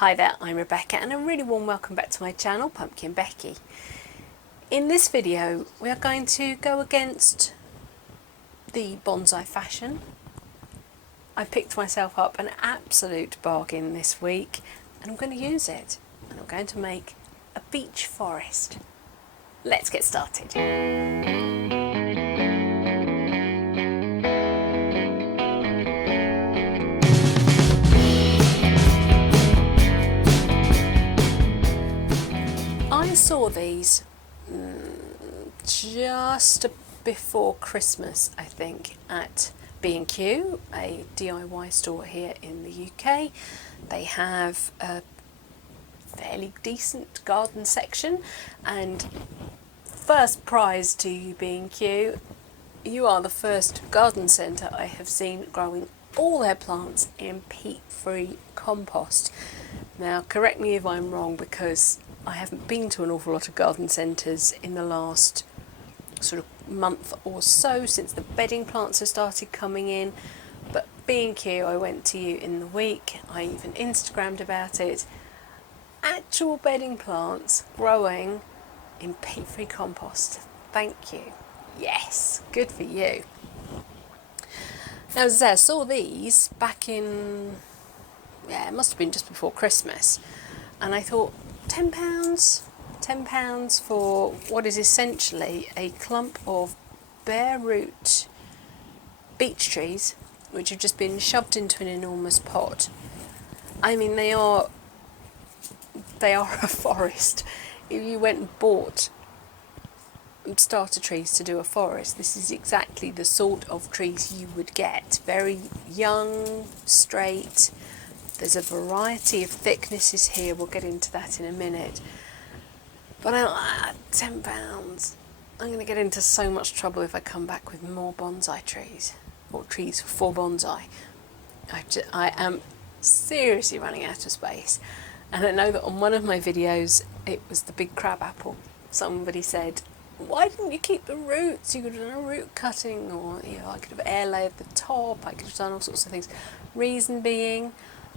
Hi there, I'm Rebecca and a really warm welcome back to my channel, PumpkinBecki. In this video we are going to go against the bonsai fashion. I picked myself up an absolute bargain this week and I'm going to use it and I'm going to make a beech forest. Let's get started. I saw these just before Christmas, I think, at B&Q, a DIY store here in the UK. They have a fairly decent garden section, and first prize to you, B&Q, you are the first garden centre I have seen growing all their plants in peat-free compost. Now, correct me if I'm wrong, because I haven't been to an awful lot of garden centres in the last sort of month or so since the bedding plants have started coming in, but B&Q, I went to you in the week, I even Instagrammed about it. Actual bedding plants growing in peat-free compost. Thank you. Yes, good for you. Now, as I say, I saw these back in, it must have been just before Christmas, and I thought, £10 for what is essentially a clump of bare root beech trees which have just been shoved into an enormous pot. I mean, they are a forest. If you went and bought starter trees to do a forest, this is exactly the sort of trees you would get. Very young, straight. There's a variety of thicknesses here, we'll get into that in a minute. But £10, I'm going to get into so much trouble if I come back with more bonsai trees, or trees for bonsai. I am seriously running out of space. And I know that on one of my videos, it was the big crab apple. Somebody said, why didn't you keep the roots? You could have done a root cutting, or I could have air layered the top, I could have done all sorts of things. Reason being,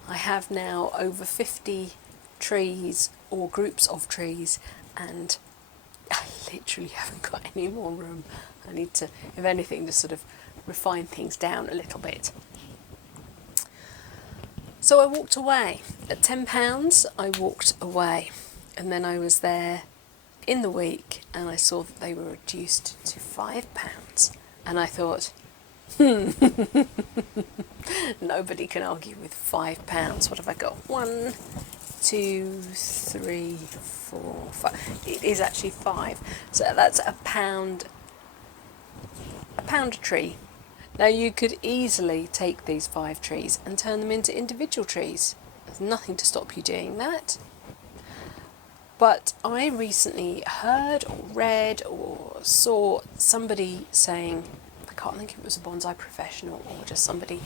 I have now over 50 trees or groups of trees, and I literally haven't got any more room. I need to, if anything, just sort of refine things down a little bit. So I walked away. At £10, I walked away, and then I was there in the week and I saw that they were reduced to £5, and I thought, nobody can argue with £5. What have I got? 1, 2, 3, 4, 5. It is actually 5. So that's £1 a tree. Now, you could easily take these 5 trees and turn them into individual trees. There's nothing to stop you doing that. But I recently heard or read or saw somebody saying, I can't think if it was a bonsai professional or just somebody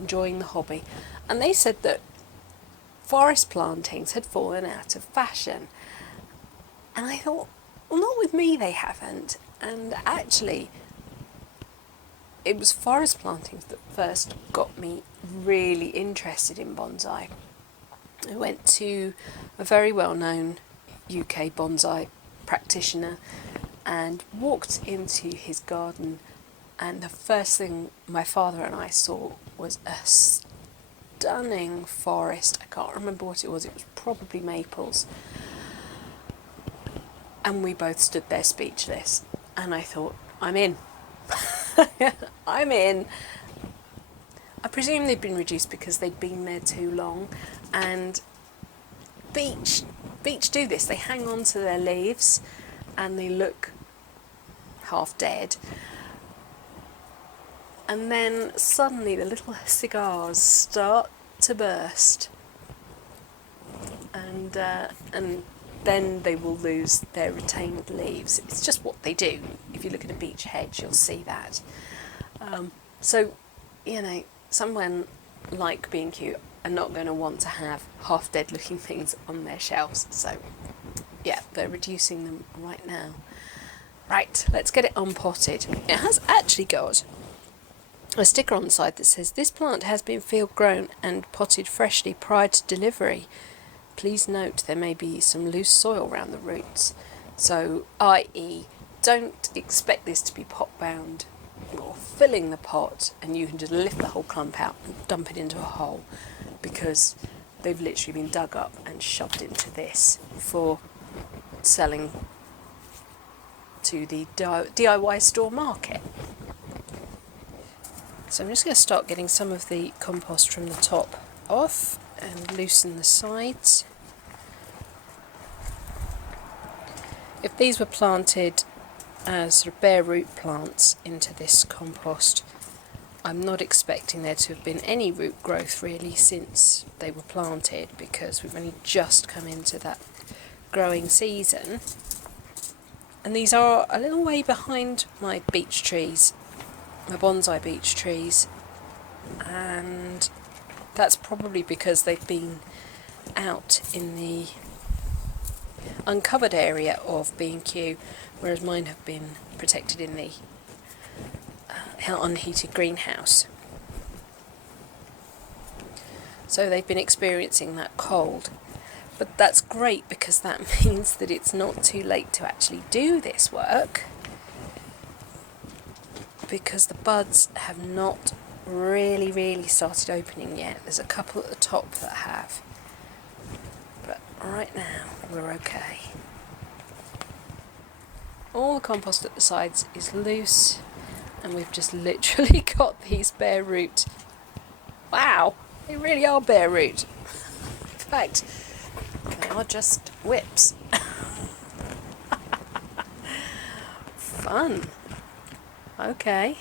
enjoying the hobby, and they said that forest plantings had fallen out of fashion. And I thought, well, not with me they haven't. And actually, it was forest plantings that first got me really interested in bonsai. I went to a very well-known UK bonsai practitioner and walked into his garden, and the first thing my father and I saw was a stunning forest. I can't remember what it was probably maples, and we both stood there speechless, and I thought, I'm in. I'm in. I presume they'd been reduced because they'd been there too long, and beech do this. They hang on to their leaves and they look half dead, and then suddenly the little cigars start to burst, and then they will lose their retained leaves. It's just what they do. If you look at a beech hedge, you'll see that. So, someone like B&Q are not going to want to have half-dead looking things on their shelves. So, yeah, they're reducing them right now. Right, let's get it unpotted. It has actually got a sticker on the side that says, this plant has been field grown and potted freshly prior to delivery. please note there may be some loose soil around the roots. So, i.e., don't expect this to be pot bound or filling the pot and you can just lift the whole clump out and dump it into a hole, because they've literally been dug up and shoved into this for selling to the DIY store market. So I'm just going to start getting some of the compost from the top off and loosen the sides. If these were planted as sort of bare root plants into this compost, I'm not expecting there to have been any root growth really since they were planted, because we've only just come into that growing season. And these are a little way behind my beech trees, my bonsai beech trees, and that's probably because they've been out in the uncovered area of B&Q, whereas mine have been protected in the unheated greenhouse. So they've been experiencing that cold. But that's great, because that means that it's not too late to actually do this work, because the buds have not really started opening yet. There's a couple at the top that have, but right now we're okay. All the compost at the sides is loose, and we've just literally got these bare root. Wow, they really are bare root. In fact, they are just whips. Fun. Okay.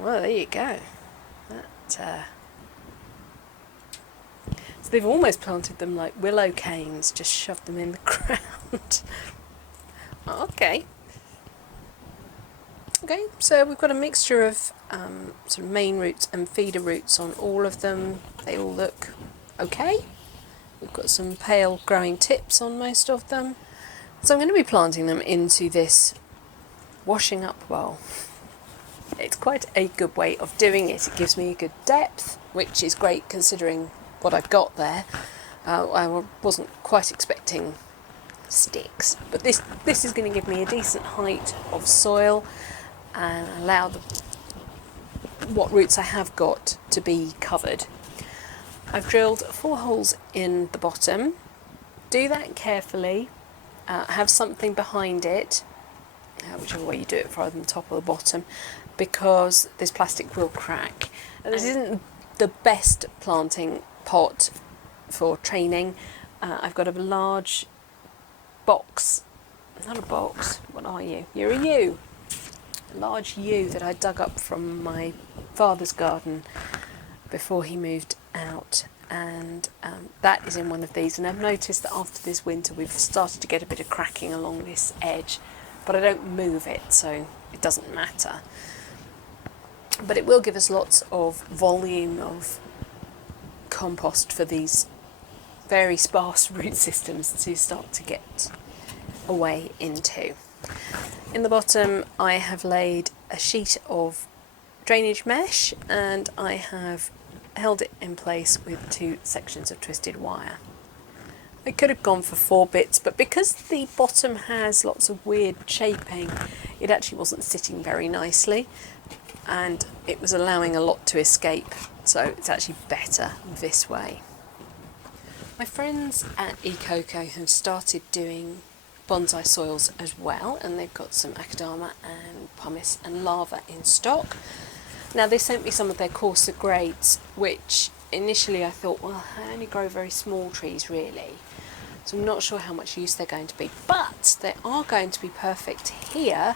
Well, there you go. So they've almost planted them like willow canes, just shoved them in the ground. Okay. Okay, so we've got a mixture of sort of main roots and feeder roots on all of them. They all look okay. We've got some pale growing tips on most of them. So I'm going to be planting them into this washing up bowl. It's quite a good way of doing it. It gives me a good depth, which is great considering what I've got there. I wasn't quite expecting sticks, but this is going to give me a decent height of soil and allow what roots I have got to be covered. I've drilled 4 holes in the bottom. Do that carefully. Have something behind it, whichever way you do it, rather than the top or the bottom, because this plastic will crack. And this isn't the best planting pot for training. I've got a large box, not a box, what are you? You're a yew. A large yew that I dug up from my father's garden before he moved out, and that is in one of these. And I've noticed that after this winter we've started to get a bit of cracking along this edge, but I don't move it, so it doesn't matter. But it will give us lots of volume of compost for these very sparse root systems to start to get away into. In the bottom I have laid a sheet of drainage mesh, and I have held it in place with 2 sections of twisted wire. I could have gone for 4 bits, but because the bottom has lots of weird shaping, it actually wasn't sitting very nicely, and it was allowing a lot to escape, so it's actually better this way. My friends at eCoco have started doing bonsai soils as well, and they've got some akadama and pumice and lava in stock. Now they sent me some of their coarser grades, which initially I thought, well, I only grow very small trees really, so I'm not sure how much use they're going to be, but they are going to be perfect here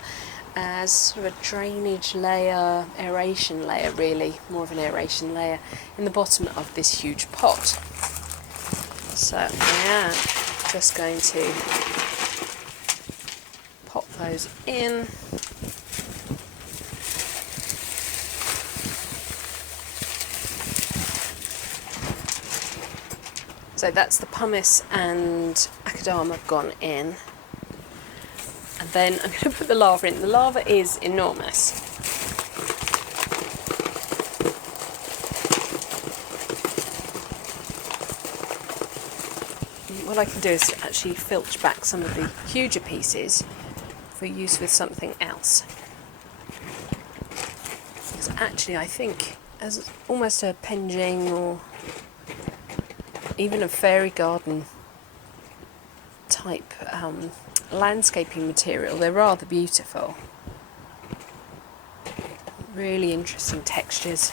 as sort of a drainage layer, aeration layer really, more of an aeration layer in the bottom of this huge pot. So I am just going to pop those in. So that's the pumice and akadama gone in. And then I'm going to put the lava in. The lava is enormous. what I can do is actually filch back some of the huger pieces for use with something else. Because actually I think as almost a penjing or even a fairy garden type landscaping material, they're rather beautiful. Really interesting textures.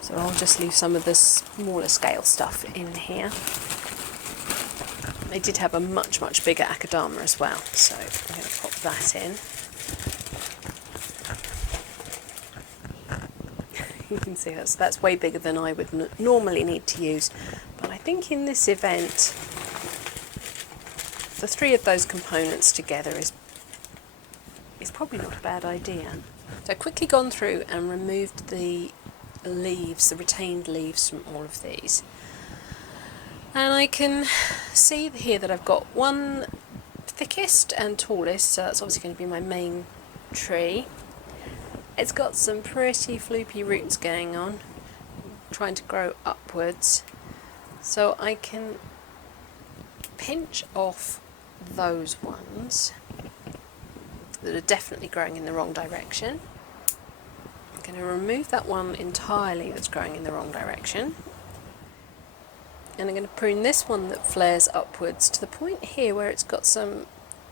So I'll just leave some of the smaller scale stuff in here. They did have a much bigger akadama as well, so I'm going to pop that in. You can see that's way bigger than I would normally need to use, but I think in this event the three of those components together is probably not a bad idea. So I've quickly gone through and removed the leaves, the retained leaves from all of these, and I can see here that I've got one thickest and tallest, so that's obviously going to be my main tree. It's got some pretty floopy roots going on, trying to grow upwards, so I can pinch off those ones that are definitely growing in the wrong direction. I'm going to remove that one entirely that's growing in the wrong direction, and I'm going to prune this one that flares upwards to the point here where it's got some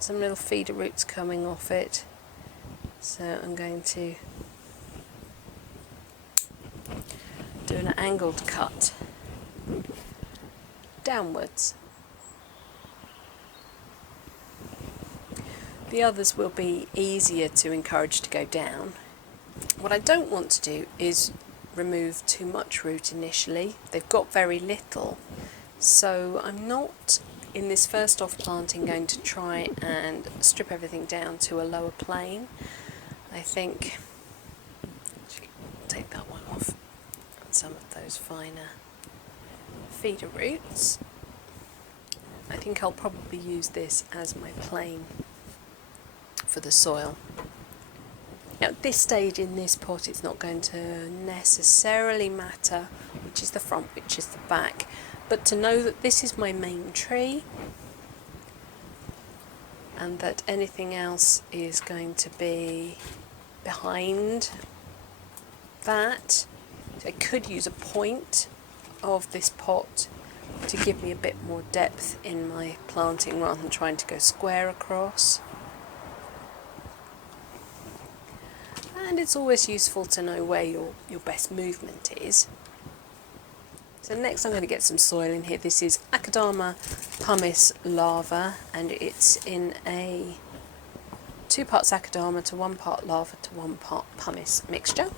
little feeder roots coming off it. So I'm going to do an angled cut downwards. The others will be easier to encourage to go down. What I don't want to do is remove too much root initially. They've got very little, so I'm not in this first off planting going to try and strip everything down to a lower plane. I think take that one off and some of those finer feeder roots. I think I'll probably use this as my plane for the soil. Now at this stage in this pot it's not going to necessarily matter which is the front, which is the back, but to know that this is my main tree and that anything else is going to be behind that. So I could use a point of this pot to give me a bit more depth in my planting rather than trying to go square across. And it's always useful to know where your best movement is. So next I'm going to get some soil in here. This is Akadama pumice lava, and it's in a 2 parts Akadama to 1 part lava to 1 part pumice mixture.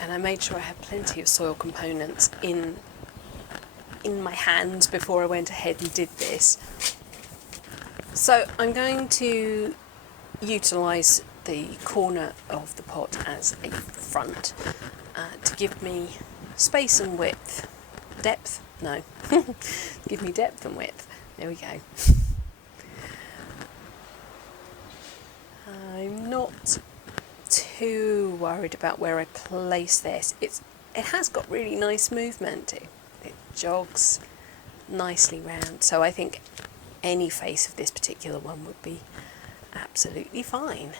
And I made sure I had plenty of soil components in my hands before I went ahead and did this. So I'm going to utilise the corner of the pot as a front to give me space and width. Depth? No. Give me depth and width. There we go. I'm not too worried about where I place this. It has got really nice movement. It jogs nicely round, so I think any face of this particular one would be absolutely fine.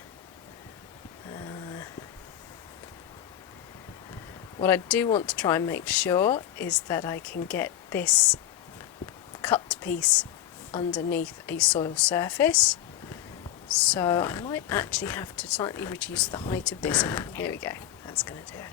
What I do want to try and make sure is that I can get this cut piece underneath a soil surface. So I might actually have to slightly reduce the height of this. Here we go, that's going to do it.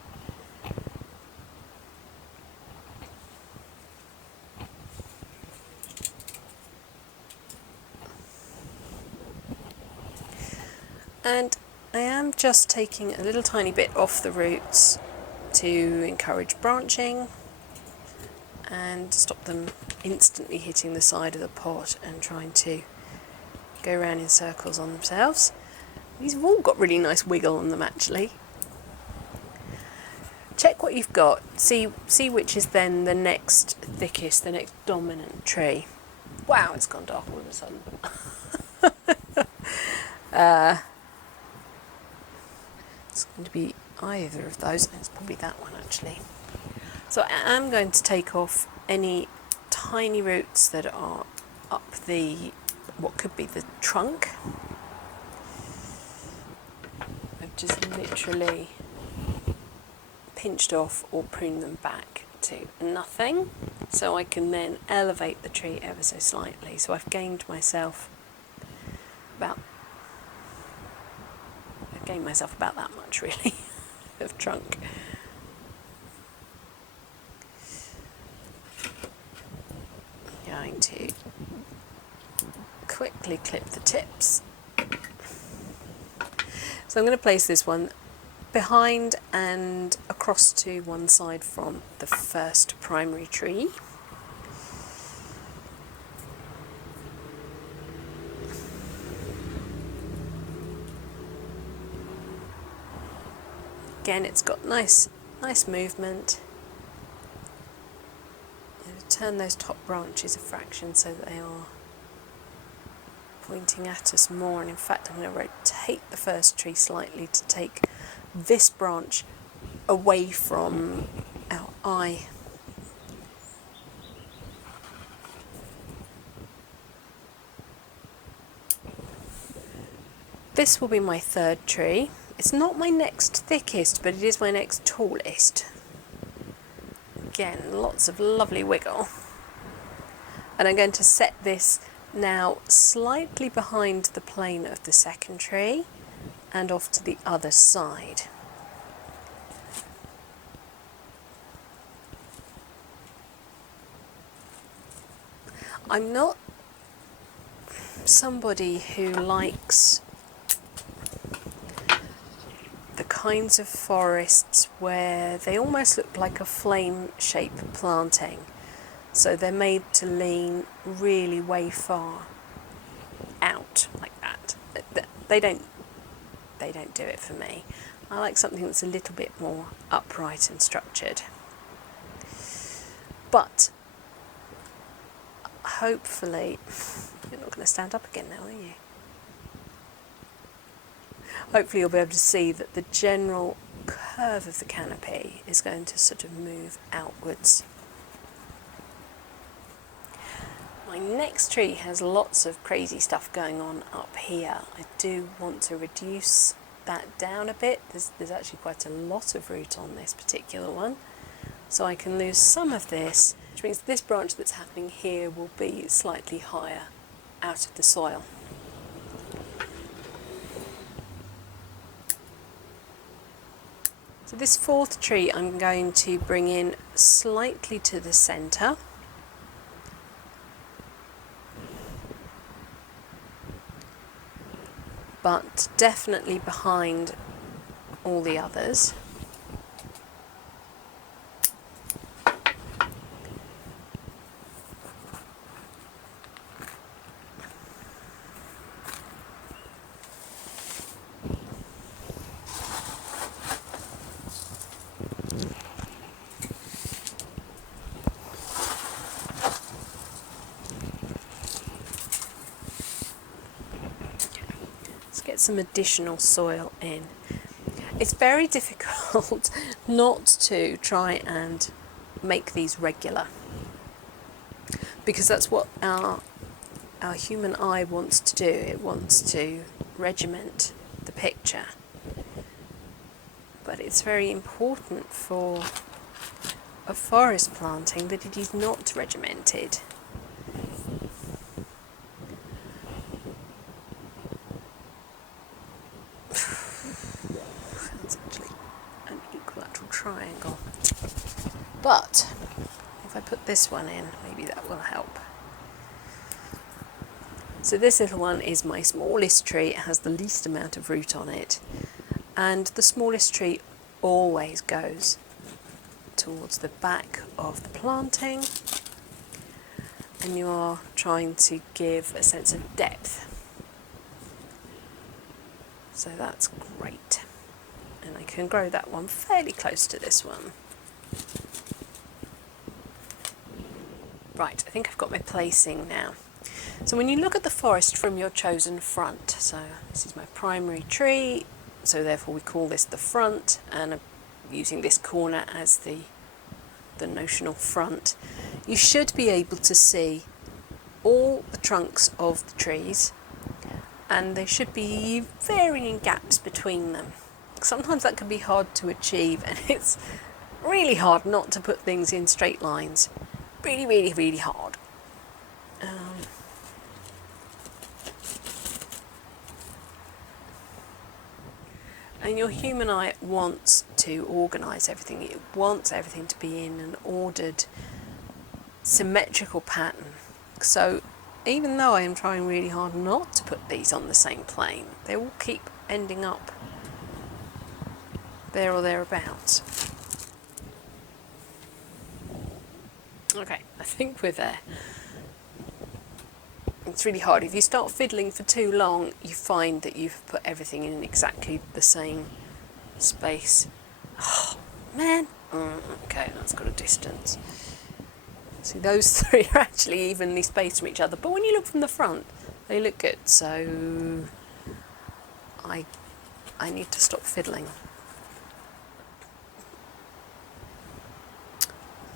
And I am just taking a little tiny bit off the roots to encourage branching and stop them instantly hitting the side of the pot and trying to go around in circles on themselves. These have all got really nice wiggle on them actually. Check what you've got, see which is then the next thickest, the next dominant tree. Wow, it's gone dark all of a sudden. It's going to be either of those. It's probably that one actually. So I am going to take off any tiny roots that are up what could be the trunk. I've just literally pinched off or pruned them back to nothing, so I can then elevate the tree ever so slightly. So I've gained myself about that much really of trunk. I'm going to quickly clip the tips. So I'm going to place this one behind and across to one side from the first primary tree. Again, it's got nice movement. Turn those top branches a fraction so that they are pointing at us more, and in fact I'm going to rotate the first tree slightly to take this branch away from our eye. This will be my third tree. It's not my next thickest, but it is my next tallest. Again, lots of lovely wiggle. And I'm going to set this now slightly behind the plane of the second tree and off to the other side. I'm not somebody who likes the kinds of forests where they almost look like a flame-shaped planting. So they're made to lean really way far out like that. They don't do it for me. I like something that's a little bit more upright and structured. But hopefully, you're not going to stand up again now, are you? Hopefully you'll be able to see that the general curve of the canopy is going to sort of move outwards. My next tree has lots of crazy stuff going on up here. I do want to reduce that down a bit. There's actually quite a lot of root on this particular one. So I can lose some of this, which means this branch that's happening here will be slightly higher out of the soil. So this fourth tree I'm going to bring in slightly to the centre. But definitely behind all the others. Get some additional soil in. It's very difficult not to try and make these regular, because that's what our human eye wants to do. It wants to regiment the picture, but it's very important for a forest planting that it is not regimented. Triangle, but if I put this one in, maybe that will help. So this little one is my smallest tree. It has the least amount of root on it, and the smallest tree always goes towards the back of the planting, and you are trying to give a sense of depth. So that's great. And I can grow that one fairly close to this one. Right, I think I've got my placing now. So when you look at the forest from your chosen front, so this is my primary tree, So therefore we call this the front, and using this corner as the notional front. You should be able to see all the trunks of the trees, and there should be varying gaps between them. Sometimes that can be hard to achieve, and it's really hard not to put things in straight lines. Really, really, really hard. And your human eye wants to organise everything. It wants everything to be in an ordered, symmetrical pattern. So even though I am trying really hard not to put these on the same plane, they will keep ending up there or thereabouts. Okay, I think we're there. It's really hard. If you start fiddling for too long, you find that you've put everything in exactly the same space. Oh, man. Okay, that's got a distance. See, those three are actually evenly spaced from each other, but when you look from the front, they look good. So I need to stop fiddling.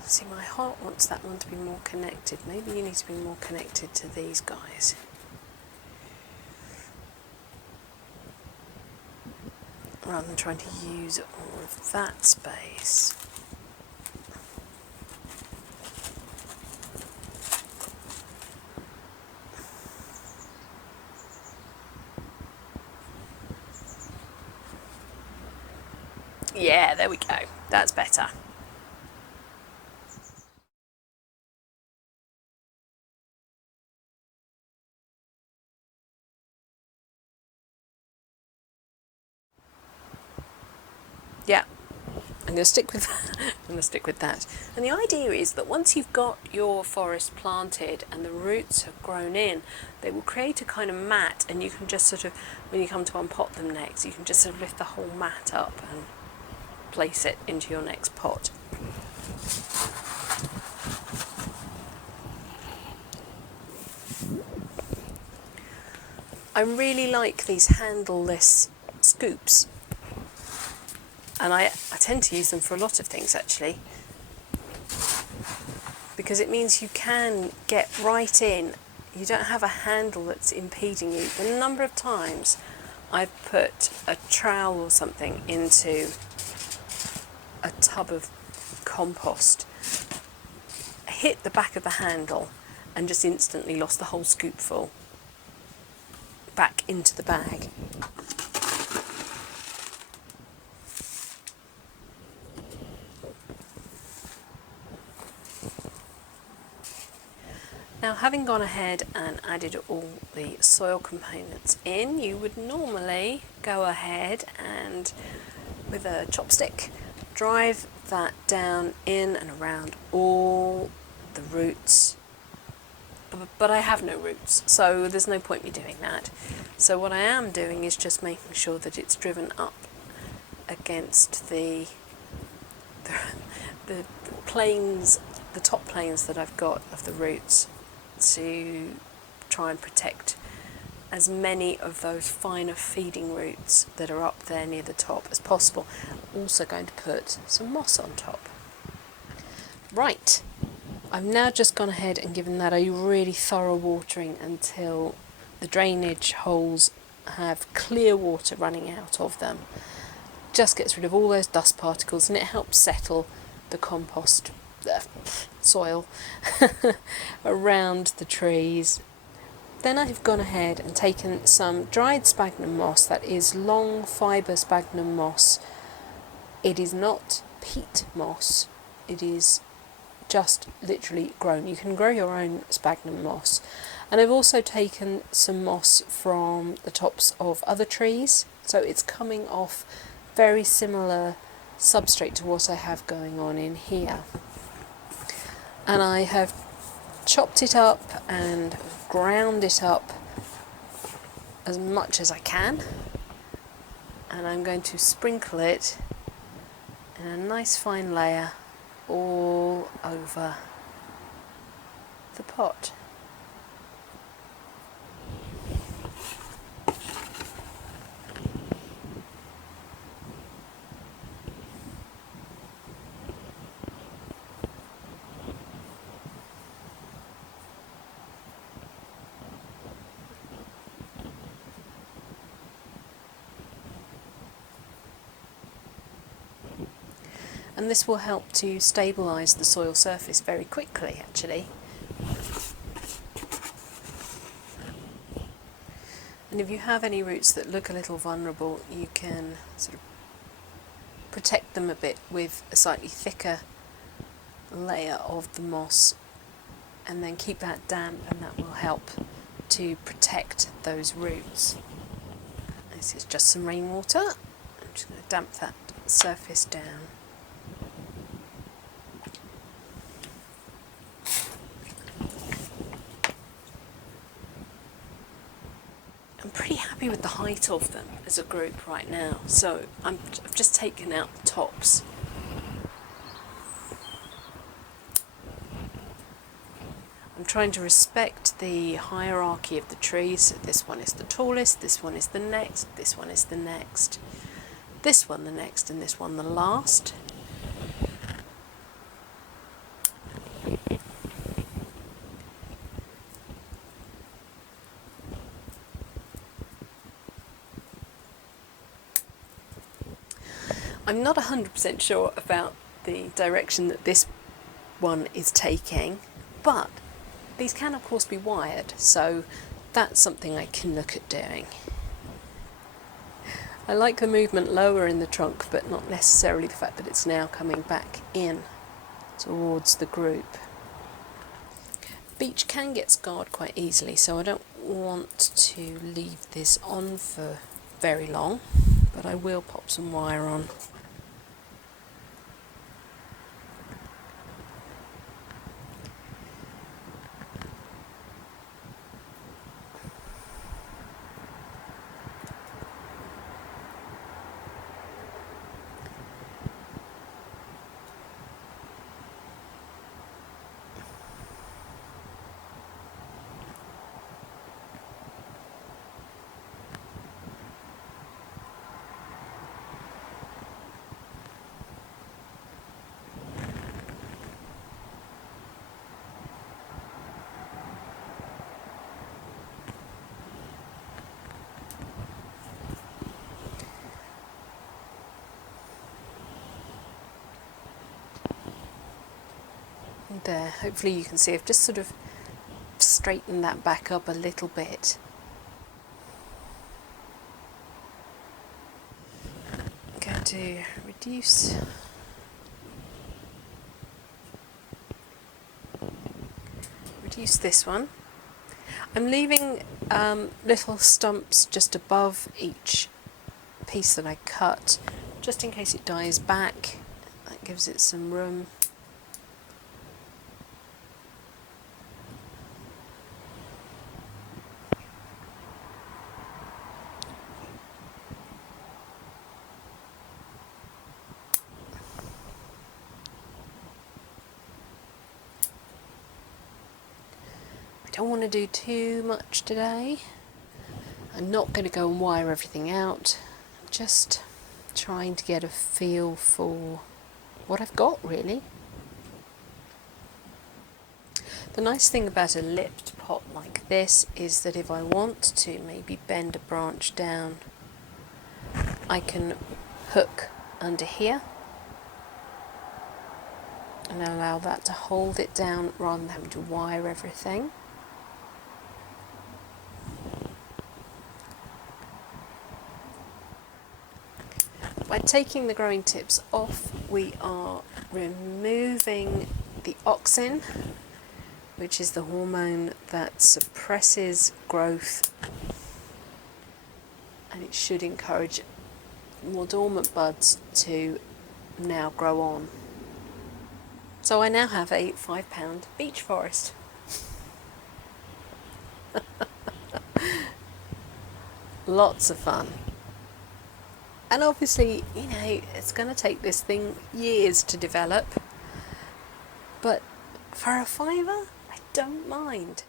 See, my heart wants that one to be more connected. Maybe you need to be more connected to these guys. Rather than trying to use all of that space. Yeah, there we go. That's better. Yeah, I'm going to stick with that. I'm going to stick with that. And the idea is that once you've got your forest planted and the roots have grown in, they will create a kind of mat, and you can just sort of, when you come to unpot them next, you can just sort of lift the whole mat up and place it into your next pot. I really like these handleless scoops, and I tend to use them for a lot of things actually, because it means you can get right in. You don't have a handle that's impeding you. The number of times I've put a trowel or something into a tub of compost, hit the back of the handle, and just instantly lost the whole scoopful back into the bag. Now, having gone ahead and added all the soil components in, you would normally go ahead and, with a chopstick, drive that down in and around all the roots. But I have no roots, so there's no point me doing that. So what I am doing is just making sure that it's driven up against the planes, the top planes that I've got of the roots, to try and protect as many of those finer feeding roots that are up there near the top as possible. Also going to put some moss on top. Right, I've now just gone ahead and given that a really thorough watering until the drainage holes have clear water running out of them. Just gets rid of all those dust particles, and it helps settle the compost soil around the trees. Then I've gone ahead and taken some dried sphagnum moss, that is long fibre sphagnum moss. It is not peat moss, it is just literally grown. You can grow your own sphagnum moss. And I've also taken some moss from the tops of other trees, so it's coming off very similar substrate to what I have going on in here. And I have chopped it up and ground it up as much as I can, and I'm going to sprinkle it in a nice fine layer all over the pot. and this will help to stabilise the soil surface very quickly actually. And if you have any roots that look a little vulnerable, you can sort of protect them a bit with a slightly thicker layer of the moss, and then keep that damp, and that will help to protect those roots. This is just some rainwater. I'm just going to damp that surface down. I'm pretty happy with the height of them as a group right now, so I've just taken out the tops. I'm trying to respect the hierarchy of the trees. So this one is the tallest, this one is the next, this one is the next, this one the next, and this one the last. I'm not 100% sure about the direction that this one is taking, but these can of course be wired, so that's something I can look at doing. I like the movement lower in the trunk, but not necessarily the fact that it's now coming back in towards the group. Beech can get scarred quite easily, so I don't want to leave this on for very long, but I will pop some wire on. There, hopefully you can see I've just sort of straightened that back up a little bit. I'm going to reduce this one. I'm leaving little stumps just above each piece that I cut, just in case it dies back. That gives it some room. I don't want to do too much today. I'm not going to go and wire everything out. I'm just trying to get a feel for what I've got, really. The nice thing about a lipped pot like this is that if I want to maybe bend a branch down, I can hook under here and allow that to hold it down rather than having to wire everything. By taking the growing tips off, we are removing the auxin, which is the hormone that suppresses growth, and it should encourage more dormant buds to now grow on. So I now have a £5 beech forest. Lots of fun. And obviously, you know, it's going to take this thing years to develop, but for a £5, I don't mind.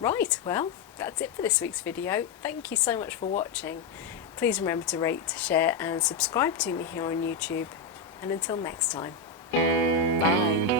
Right, well, that's it for this week's video. Thank you so much for watching. Please remember to rate, share and subscribe to me here on YouTube. And until next time, bye.